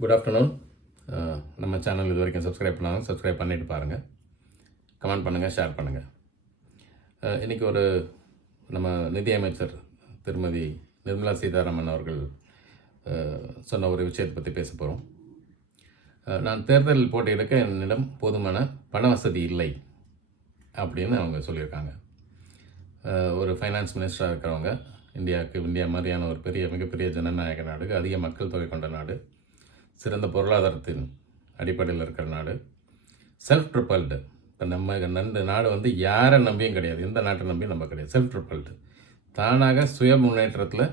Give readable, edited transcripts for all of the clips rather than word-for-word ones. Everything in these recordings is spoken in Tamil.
Good afternoon. நம்ம சேனல் இது வரைக்கும் சப்ஸ்கிரைப் பண்ணாலும் சப்ஸ்கிரைப் பண்ணிட்டு பாருங்கள், கமெண்ட் பண்ணுங்கள், ஷேர் பண்ணுங்கள். இன்றைக்கி நம்ம நிதியமைச்சர் திருமதி நிர்மலா சீதாராமன் அவர்கள் சொன்ன ஒரு விஷயத்தை பற்றி பேச போகிறோம். நான் தேர்தலில் போட்டியிடக்க என்னிடம் போதுமான பண வசதி இல்லை அப்படின்னு அவங்க சொல்லியிருக்காங்க. ஒரு ஃபைனான்ஸ் மினிஸ்டராக இருக்கிறவங்க, இந்தியா மாதிரியான ஒரு மிகப்பெரிய ஜனநாயக நாடு, அதிக மக்கள் தொகை கொண்ட நாடு, சிறந்த பொருளாதாரத்தின் அடிப்படையில் இருக்கிற நாடு, செல்ஃப் ட்ரிப்பல்டு. இப்போ நம்ம நாடு யாரை நம்பியும் கிடையாது, எந்த நாட்டை நம்பியும் நம்ம கிடையாது. செல்ஃப் ட்ரிப்பல்டு, தானாக சுய முன்னேற்றத்தில்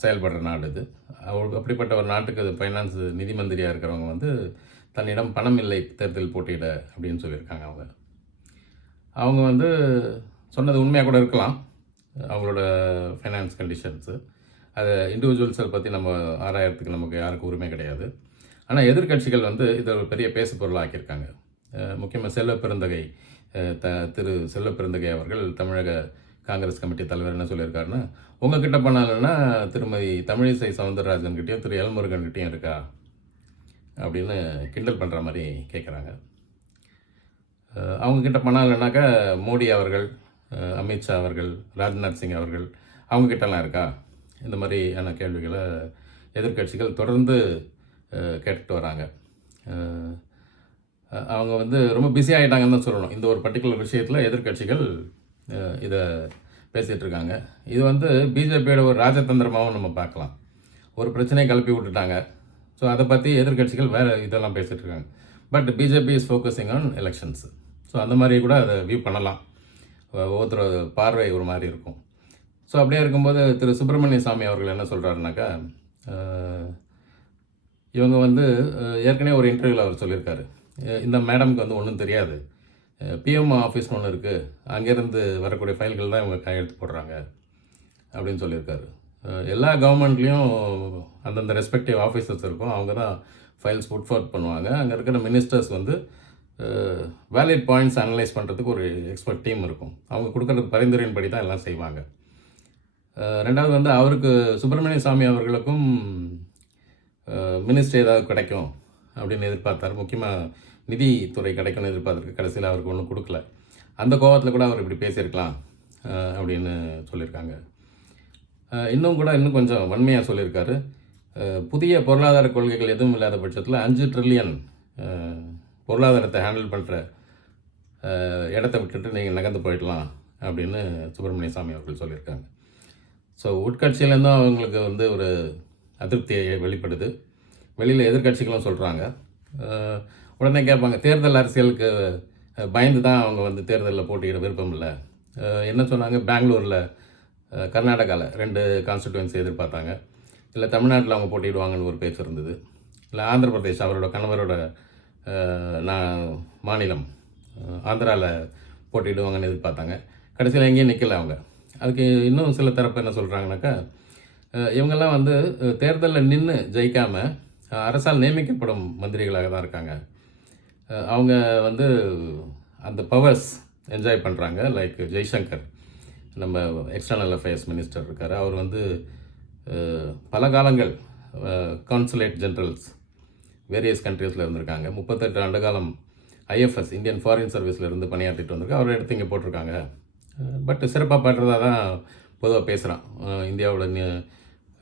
செயல்படுற நாடு இது. அப்படிப்பட்ட ஒரு நாட்டுக்கு ஃபைனான்ஸ் நிதி மந்திரியாக இருக்கிறவங்க தன்னிடம் பணம் இல்லை தேர்தல் போட்டியிட அப்படின்னு சொல்லியிருக்காங்க. அவங்க சொன்னது உண்மையாக கூட இருக்கலாம், அவங்களோட ஃபைனான்ஸ் கண்டிஷன்ஸு. அதை இண்டிவிஜுவல்ஸை பற்றி நம்ம ஆராயறதுக்கு நமக்கு யாருக்கும் உரிமை கிடையாது. ஆனால் எதிர்கட்சிகள் இதை ஒரு பெரிய பேசு பொருளாக ஆக்கியிருக்காங்க. முக்கியமாக திரு செல்வப்பெருந்தகை அவர்கள், தமிழக காங்கிரஸ் கமிட்டி தலைவர், என்ன சொல்லியிருக்காருன்னா, உங்ககிட்ட பண்ணலைன்னா திருமதி தமிழிசை சவுந்தரராஜன்கிட்டையும் திரு எல்முருகன்கிட்டையும் இருக்கா அப்படின்னு கிண்டல் பண்ணுற மாதிரி கேட்குறாங்க. அவங்கக்கிட்ட பண்ணலைன்னாக்கா மோடி அவர்கள், அமித்ஷா அவர்கள், ராஜ்நாத் சிங் அவர்கள், அவங்கக்கிட்டலாம் இருக்கா? இந்த மாதிரியான கேள்விகளை எதிர்கட்சிகள் தொடர்ந்து கேட்டுட்டு வராங்க. அவங்க ரொம்ப பிஸி ஆகிட்டாங்கன்னு தான் சொல்லணும். இந்த ஒரு பர்டிகுலர் விஷயத்தில் எதிர்கட்சிகள் இதை பேசிகிட்டு இருக்காங்க. இது பிஜேபியோட ஒரு ராஜதந்திரமாகவும் நம்ம பார்க்கலாம். ஒரு பிரச்சனையை கிளப்பி விட்டுட்டாங்க, ஸோ அதை பற்றி எதிர்கட்சிகள் வேறு இதெல்லாம் பேசிகிட்டு இருக்காங்க. But BJP is focusing on elections. So அந்த மாதிரி கூட அதை வியூ பண்ணலாம். ஒவ்வொருத்தர் பார்வை ஒரு மாதிரி இருக்கும். ஸோ அப்படியே இருக்கும்போது திரு சுப்பிரமணிய சாமி அவர்கள் என்ன சொல்கிறாருனாக்கா, இவங்க ஏற்கனவே ஒரு இன்டர்வியூவில் அவர் சொல்லியிருக்காரு, இந்த மேடம்க்கு ஒன்றும் தெரியாது, பிஎம் ஆஃபீஸ்னு ஒன்று இருக்குது, அங்கேருந்து வரக்கூடிய ஃபைல்கள் தான் இவங்க கையெழுத்து போடுறாங்க அப்படின்னு சொல்லியிருக்காரு. எல்லா கவர்மெண்ட்லேயும் அந்தந்த ரெஸ்பெக்டிவ் ஆஃபீஸர்ஸ் இருக்கும், அவங்க தான் ஃபைல்ஸ் புட்ஃபோர்ட் பண்ணுவாங்க. அங்கே இருக்கிற மினிஸ்டர்ஸ் வேலிட் பாயிண்ட்ஸ் அனலைஸ் பண்ணுறதுக்கு ஒரு எக்ஸ்பர்ட் டீம் இருக்கும், அவங்க கொடுக்குற பரிந்துரையின்படி தான் எல்லாம் செய்வாங்க. ரெண்டாவது அவருக்கு, சுப்பிரமணிய சாமி அவர்களுக்கும் மினிஸ்ட்ரி ஏதாவது கிடைக்கும் அப்படின்னு எதிர்பார்த்தார். முக்கியமாக நிதித்துறை கிடைக்கும்னு எதிர்பார்த்துருக்கு. கடைசியில் அவருக்கு ஒன்றும் கொடுக்கல. அந்த கோபத்தில் கூட அவர் இப்படி பேசியிருக்கலாம் அப்படின்னு சொல்லியிருக்காங்க. இன்னும் கொஞ்சம் வன்மையாக சொல்லியிருக்காரு. புதிய பொருளாதார கொள்கைகள் எதுவும் இல்லாத பட்சத்தில் 5 ட்ரில்லியன் பொருளாதாரத்தை ஹேண்டில் பண்ணுற இடத்த விட்டுட்டு நீங்கள் நகர்ந்து போயிடலாம் அப்படின்னு சுப்பிரமணிய சாமி அவர்கள் சொல்லியிருக்காங்க. ஸோ உட்கட்சியிலேருந்தும் அவங்களுக்கு ஒரு அதிருப்தியை வெளிப்படுது. வெளியில் எதிர்கட்சிகளும் சொல்கிறாங்க. உடனே கேட்பாங்க, தேர்தல் அரசியலுக்கு பயந்து தான் அவங்க தேர்தலில் போட்டியிட விருப்பம் இல்லை. என்ன சொன்னாங்க, பெங்களூரில், கர்நாடகாவில் 2 கான்ஸ்டிடுவன்சி எதிர்பார்த்தாங்க. இல்லை தமிழ்நாட்டில் அவங்க போட்டியிடுவாங்கன்னு ஒரு பேச்சு இருந்தது. இல்லை ஆந்திர பிரதேஷ், அவரோட கணவரோட மாநிலம், ஆந்திராவில் போட்டியிடுவாங்கன்னு எதிர்பார்த்தாங்க. கடைசியில் எங்கேயும் நிற்கலை அவங்க. அதுக்கு இன்னும் சில தரப்பு என்ன சொல்கிறாங்கனாக்கா, இவங்கெல்லாம் தேர்தலில் நின்று ஜெயிக்காமல் அரசால் நியமிக்கப்படும் மந்திரிகளாக தான் இருக்காங்க. அவங்க அந்த பவர்ஸ் என்ஜாய் பண்ணுறாங்க. லைக் ஜெய்சங்கர், நம்ம எக்ஸ்டர்னல் அஃபேர்ஸ் மினிஸ்டர் இருக்கார். அவர் பல காலங்கள் கான்சுலேட் ஜென்ரல்ஸ் வேரியஸ் கண்ட்ரீஸில் இருந்திருக்காங்க. 38 ஆண்டு காலம் ஐஎஃப்எஸ், இந்தியன் ஃபாரின் சர்வீஸில் இருந்து பணியாற்றிட்டு வந்திருக்காங்க. அவரை எடுத்து இங்கே போட்டிருக்காங்க. பட் சிறப்பாக பண்ணுறதா தான் பொதுவாக பேசுகிறான். இந்தியாவோட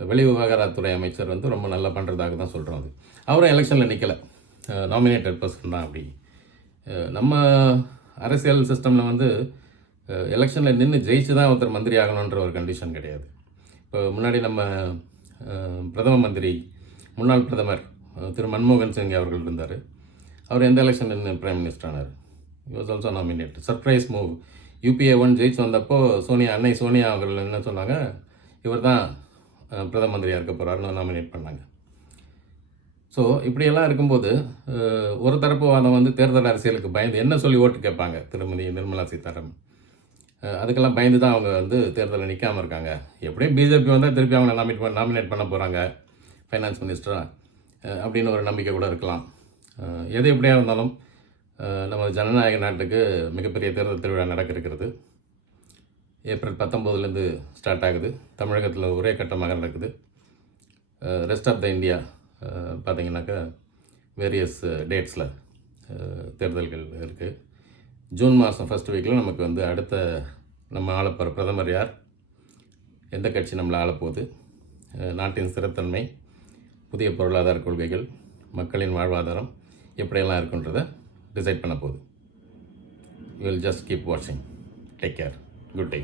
வெளி விவகாரத்துறை அமைச்சர் ரொம்ப நல்லா பண்ணுறதாக தான் சொல்கிறோம். அவரும் எலெக்ஷனில் நிற்கலை, நாமினேட்டட் பர்சன் தான். அப்படி நம்ம அரசியல் சிஸ்டமில் எலெக்ஷனில் நின்று ஜெயிச்சு தான் ஒருத்தர் மந்திரி ஆகணுன்ற ஒரு கண்டிஷன் கிடையாது. இப்போ முன்னாடி நம்ம முன்னாள் பிரதமர் திரு மன்மோகன் சிங் அவர்கள் இருந்தார். அவர் எந்த எலெக்ஷன் நின்று பிரைம் மினிஸ்டர் ஆனார். He was also nominated. Surprise move. UPA 1 ஜெயிச்சு வந்தப்போ அன்னை சோனியா அவர்கள் என்ன சொன்னாங்க, இவர் தான் பிரதம மந்திரியாக இருக்க போகிறாருன்னு நாமினேட் பண்ணாங்க. ஸோ இப்படியெல்லாம் இருக்கும்போது ஒரு தரப்பு வாதம் தேர்தல் அரசியலுக்கு பயந்து என்ன சொல்லி ஓட்டு கேட்பாங்க திருமதி நிர்மலா சீதாராமன். அதுக்கெல்லாம் பயந்து தான் அவங்க தேர்தலில் நிற்காமல் இருக்காங்க. எப்படியும் பிஜேபி திருப்பி அவங்க நாமினேட் பண்ண போகிறாங்க ஃபைனான்ஸ் மினிஸ்டராக அப்படின்னு ஒரு நம்பிக்கை கூட இருக்கலாம். எது எப்படியா இருந்தாலும் நம்ம ஜனநாயக நாட்டுக்கு மிகப்பெரிய தேர்தல் திருவிழா நடக்க இருக்கிறது. ஏப்ரல் 19 ஸ்டார்ட் ஆகுது. தமிழகத்தில் ஒரே கட்டமாக நடக்குது. ரெஸ்ட் ஆஃப் த இந்தியா பார்த்தீங்கன்னாக்கா வேரியஸ் டேட்ஸில் தேர்தல்கள் இருக்குது. ஜூன் மாதம் ஃபஸ்ட் வீக்கில் நமக்கு வந்து அடுத்த நம்ம ஆளப்போகிற பிரதமர் யார், எந்த கட்சி நம்மளை ஆளப்போகுது, நாட்டின் ஸ்திரத்தன்மை, புதிய பொருளாதார கொள்கைகள், மக்களின் வாழ்வாதாரம் எப்படியெல்லாம் இருக்குன்றதை டிசைட் பண்ண போகுது. யூ வில் ஜஸ்ட் கீப் வாட்சிங். Take care. Good day.